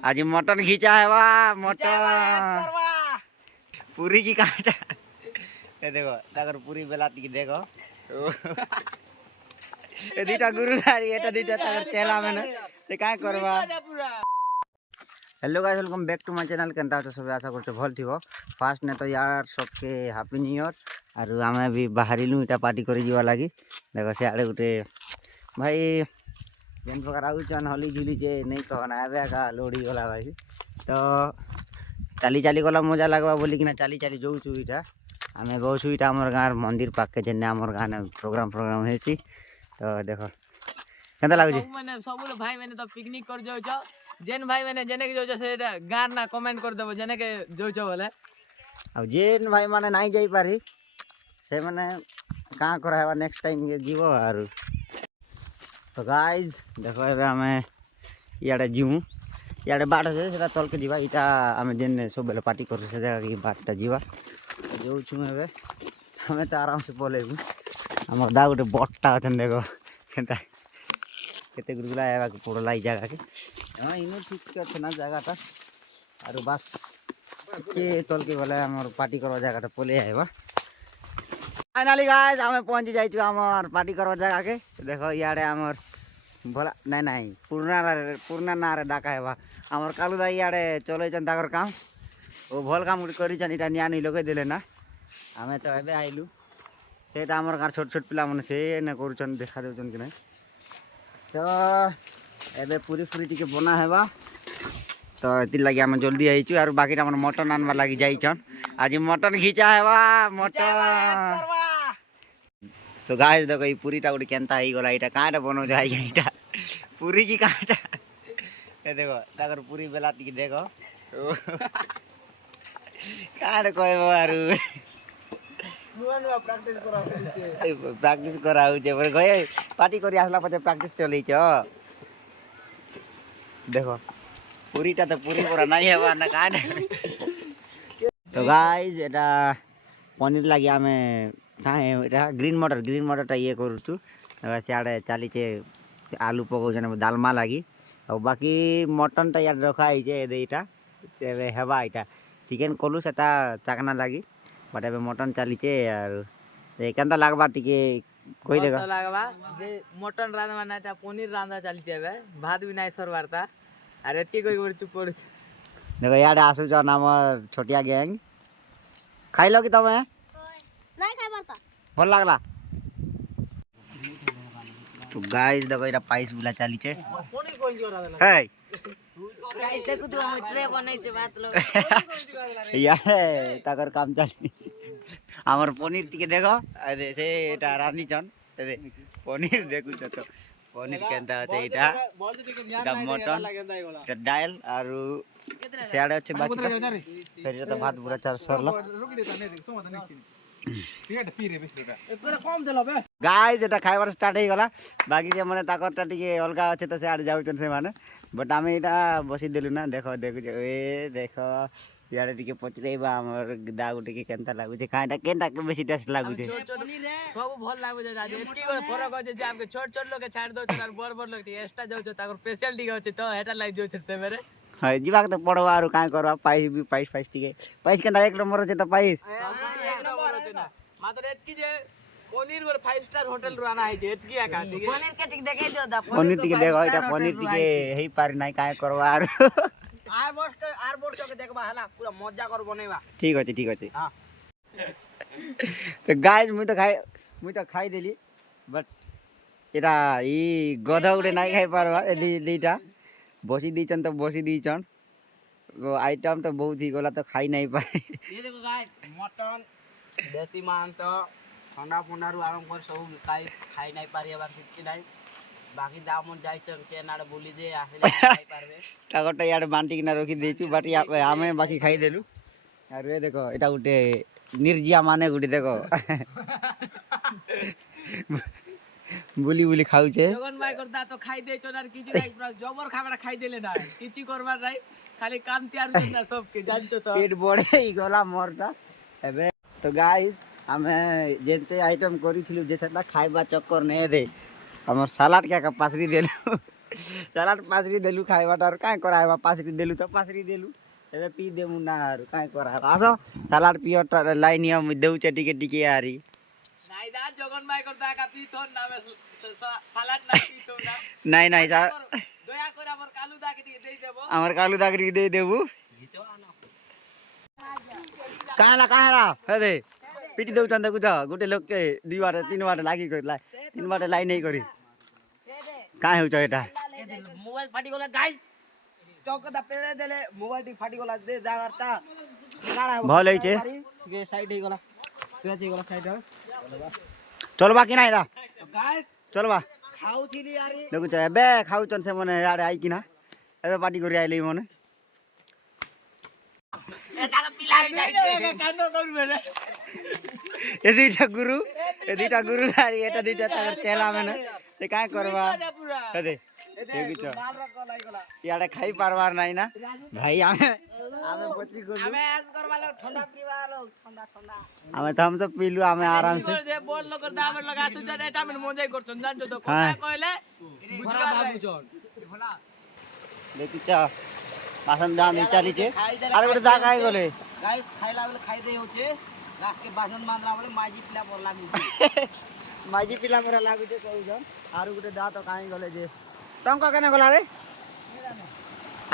आज मटन घिचा है वाह मटन पूरी की काटा ये देखो ताकर पूरी बेला टिके देखो ए दुटा गुरुदारी एटा दुटा ताकर चेला मैंने ते काय करबा। Hello guys welcome back to my channel केनता तो सब आशा करते भल थिबो। फास्ट ने तो यार सबके हैप्पी न्यू ईयर आरु आमे भी बाहरिलु इटा पार्टी करि जीवा लागी। देखो से आड़े गुटे भाई जेन प्रकार आउचन हली झुली जे नहीं कहना आबे का लोड़ी गला भाई तो चाली चाली गला मजा लागबा बोली कि ना चाली चाली जोउछु इटा आमे गौछु इटा हमर गाँर मंदिर पाके जेने हमर गाँव में प्रोग्राम हेसी तो देखो केनता लागुची माने सब भाई माने तो पिकनिक कर जाउ छ जेन भाई माने जेने के जाउ से गार ना कमेंट कर देबो जेने के जाउ छ बोले अब जेन भाई माने नहीं जाई पारी से माने का कराबा नेक्स्ट टाइम के जीवो आरु तो गाइज देखो एबे हमें इयाडे जीवु इयाडे बाट আছে সেটা তলকে ଯିବା इटा हमें जेन सब बेले पार्टी कर से जगह की बाटटा ଯିବା जो छु एबे हमें तो आराम से बोलेबु हमर दा गोटे बट्टा अछन देखो केनता केते गुरगुला आबा के पड़ला ई जगह के हां इनो ठीक के छ ना जगहटा आरो बस के तलके गले हमर पार्टी करवा जगहटा पले आइबा। फाइनली गाइस हमें पहुंच जाई छु हमर पार्टी करवा जगह के देखो इयाडे हमर भला नहीं नहीं पूर्णा ना रे डाका हेबा हमर कालू दाई इयाडे चलै छन ताकर काम ओ भल काम करि छन इटा निया नहीं लोके देले ना हमें तो एबे आइलु सेटा हमर गार छोट छोट पिला मन से न करू छन देखा देउ छन कि नहीं तो एबे पूरी पूरी टिके बना हेबा तो एति लागि हम जल्दी आई छु आरो बाकीटा मन मटन आनबा लागि जाई छन आज मटन घिचा हेबा मटन सो गाइस देखो ई पूरीटा गुडी केनता आई गला इटा काटा बनो जाई इटा पूरी की काटा ए देखो ताकर पूरी बेला टिके देखो काटा कहबो आरो नुआ नुआ प्रैक्टिस कराउ छे पर गए पार्टी करी आसला पछे प्रैक्टिस चलै छ देखो पूरीटा तो पूरी पूरा नहीं हेबा ना काटा तो गाइस एटा पनीर लागि हमें काहे एटा ग्रीन मटर ये करूछु सियाडे चाली छे आलू पकाउ छन दालमा लागि और बाकी मटन टा यार रखा है छे एटा एबे हेबा इटा चिकन कोलु सेटा चाकना लागि बट एबे मटन चाली छे यार ए केनता लागबा टिके कोई देगा लागबा जे मटन रांधबा नाटा पनीर रांधा चाली छे एबे भात भी नाइ सरवारता अरे एटकी कोई गोर चुप पड़छ देखो याडे आसु छ हमर छोटिया गैंग खाइलो कि तमे नहीं खाइ परता भल लागला तो गाइस देखो इरा पाइस बुला चाली छे कोनी कोई जोरा देला हे गाइस देखु तू हम ट्रे बनै छे बात लो यार ताकर काम चाली हमर पनीर टिके देखो अरे से एटा रानी छन ते पनीर देखु छ तो पनीर केनता होते इटा इटा मटन इटा दाल आरु सेयाडे अछि बाकी फेर तो भात पूरा चार सरलो गाइस एटा खाइबार स्टार्ट हे गला बाकी जे माने ताकरटा टिके अलगा अछि त सेयाडे जाउछन से माने बट आमे इटा बसी देलु ना देखो देखु ए देखो यार टिके पचरेबा हमर दागु टिके केनता लागु छे काटा केनता के बेसी टेस्ट लागु छे सब भल लागु छे आज एटकी गोर फरक होय जे आपके छोट छोट लोग के छाड़ दो और बड़ बड़ लोग एक्स्ट्रा जाउ छ ताकर स्पेशल टिके होय तो हेटा लाग जाउ छे से मेरे हां जीवा के तो पड़वा आरो काय करबा पाइस टिके पाइस केनता एक नंबर छे त पाइस एक नंबर छे ना मात्र एटकी जे पनीर वर 5 स्टार होटल राना है जे एटकी आका टिके पनीर के टिके देखाइ दो दा पनीर टिके देखो इटा पनीर टिके हेई पारी नाही काय करबा आरो आर बोर्ड के देखबा हला पूरा मजा कर बनेबा ठीक अछि हां तो गाइस मुई तो खाई देली बट एटा ई गधा उडे नाही खाई पारबा ए दीटा बसी दीचन तो बसी दीचन वो आइटम तो बहुत ही गला तो खाई नहीं पाए ये देखो गाइस मटन देसी मांस ठंडा फंडारू आराम कर सब खाई नहीं पारी बार सिक्की नहीं बाकी दामन जाई चन के नाडे बोली जे आखिर खाई पारबे टागटा यार बांटी किना रखी देछु बट आमे बाकी खाई देलु अरे देखो एटा उटे निर्जिया माने गुडी देखो बुली खाउ छे जगन भाई करता तो खाई दे चोनार किछि नाही पूरा जबर खाबड़ा खाई देले ना किछि करबार नाही खाली काम तैयार करना सब के जानचो तो पेट बड़े ई गला मोरटा एबे तो गाइस हमें जेते आइटम करी थिलु जे सेटा खाइबा चक्कर नै दे हमर सलाद क्या का पासरी देलु ସାଲାଡ଼ ପାଶରି ଦେଲୁ ଖାଇବାଟା ଆରୁ କାଇଁ କରାହେବା ପାଶରି ଦେଲୁ ତ ପାଶରି ଦେଲୁ ଏବେ ପିଇ ଦେମୁ ନା ଆରୁ କାଇଁ କରାହେବା ଆସ ସାଲାଡ଼ ପିଅଟା ଲାଇନ୍ ନିଅ ମୁଇଁ ଦେଉଛେ ଟିକେ ଟିକେ ଆରି ନାଇଦା ଜଗନ ଭାଇ করতে একা পিথন নামে সালাড না পিথন না ନାଇଁ ନାଇଁ দয়া করে আমার কালু দাকে দিয়ে দেই দেব ଆମର କାଲୁ ଦାଗ ଟିକେ ଦେଇଦେବୁ ঘিচো আনো କାଁ ହେଲା ହେ ଦେ ପିଟି ଦେଉଛନ୍ ଦେଖୁଛ ଗୋଟେ ଲୋକେ ଦୁଇ ବାଟେ ତିନି ବାଟେ ଲାଗି କରିଲା ତିନି ବାଟେ ଲାଇନ୍ ହେଇ କରି କାଁ ହେଉଛ ଏଇଟା মোবাইল ফাটি গলা গাইস টকদা পেলে দেলে মোবাইলটি ফাটি গলা দে জাগারটা কাড়া ଭଲ ହେଇଛେ ଟିକେ সাইড হই গলা পেজ হই গলা সাইড ଚଲବା କି ନାଇଁ ଦା তো গাইস ଚଲବା খাউଥିଲି আরি ଦେଖୁଛ ଏବେ ଖାଉଛନ୍ ସେମାନେ ଇଆଡ଼େ ଆଇକିନା ଏବେ ପାଟି କରି ଆଇଲେ ମାନେ এটা পিলা হই যাইছে কান্ড করবে রে ଏ ଦୁଇଟା ଗୁରୁ ଆରି ଏଟା ଦୁଇଟା ତାଙ୍କର ଚେଲା ମାନେ ସେ କାଁ କରବା ହେ ଦେ ଦେଖୁଛ মাল রা গলাই গলা ଇଆଡ଼େ ଖାଇ ପାରବାର ନାଇଁ ନା ଭାଇ ଆମେ ବଚି ଗଲୁ ଆମେ আজ করবালো ঠান্ডা পিবালো ঠান্ডা ঠান্ডা ଆମେ ତ हमसे ପିଲୁ ଆମେ ଆରାମସେ যে বল লোক দামের লাগা আসু যে এটা আমি মজাই করছন জানছো তো কথা কইলে বুঝরা ভাবুছন দেখুছ বাসন দান চালিছে আর ଗୋଟେ দাগ আই গলে গাইস খাইলা বলে খাই দেই হচ্ছে লাস্ট কে বাসন বাঁধলা বলে মাজি পিলা পর লাগু মাঝি ପିଲା ପରା ଲାଗୁଛେ କହୁଛନ୍ ଆରୁ ଗୋଟେ ଦା ତ କାହିଁ ଗଲେ ଯେ ଟଙ୍କା କେନେ ଗଲା ରେ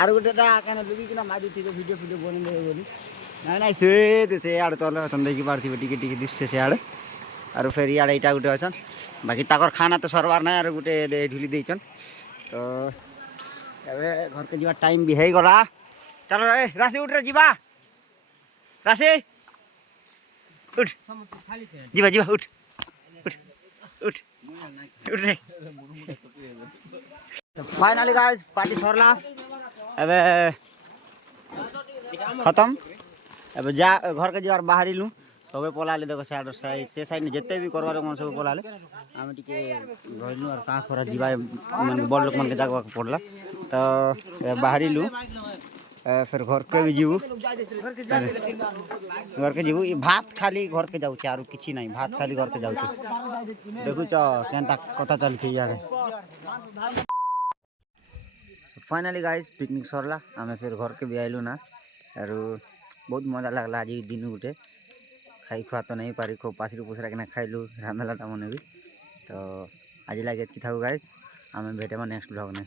ଆରୁ ଗୋଟେ ଦା କେନେ ଲୁକିକିନା ମାଜିଥିବେ ଭିଡ଼ିଓ ଫିଡ଼ିଓ ବନେଇଦେବେ ବୋଲି ନାଇଁ ନାଇଁ ସେ ଆଡ଼େ ତଲେ ଅଛନ୍ ଦେଖି ପାରୁଥିବେ ଟିକେ ଟିକେ ଦିଶୁଛେ ସେ ଆଡ଼େ ଆରୁ ଫେର୍ ଇଆଡ଼େ ଏଇଟା ଗୋଟେ ଅଛନ୍ ବାକି ତାଙ୍କର ଖାନା ତ ସରବାର ନାହିଁ ଆରୁ ଗୋଟେ ଢୁଲି ଦେଇଛନ୍ ତ ଏବେ ଘରକେ ଯିବା ଟାଇମ୍ ବି ହେଇଗଲା ଚାଲ ରେ ରାଶି ଉଠରେ ଯିବା ରାଶି ଉଠ ଯିବା ଯିବା ଉଠ ଉଠ ଉଠ ଉଠ ରେ फाइनली गाइस पार्टी सरला एबे खत्म एबे जा घर के जबार बाहरिलु सबे पलाले देखो साइड से साइड ने जते भी करवार मन सब पलाले आमे टिके रहलु और का कर जीवा मन बड़ लोक मन के जागवा पड़ला तो बाहरिलु फिर घर के भी जीवु घर के जीवु भात खाली घर के जाउ आरो किछि नहीं भात खाली घर के जाउ देखु छ केनता कथा चलछि यार सो फाइनली गाइस पिकनिक सरला आमे फिर घर के भी आइलु ना और बहुत मजा लगला आज दिन गुटे खाई खुआ तो नहीं पारी खूब पासरी पुसरा के खाइलु रांधलाटा मने भी तो आज लागे कि थाउ गाइस आमे भेटे नेक्स्ट ब्लॉग में।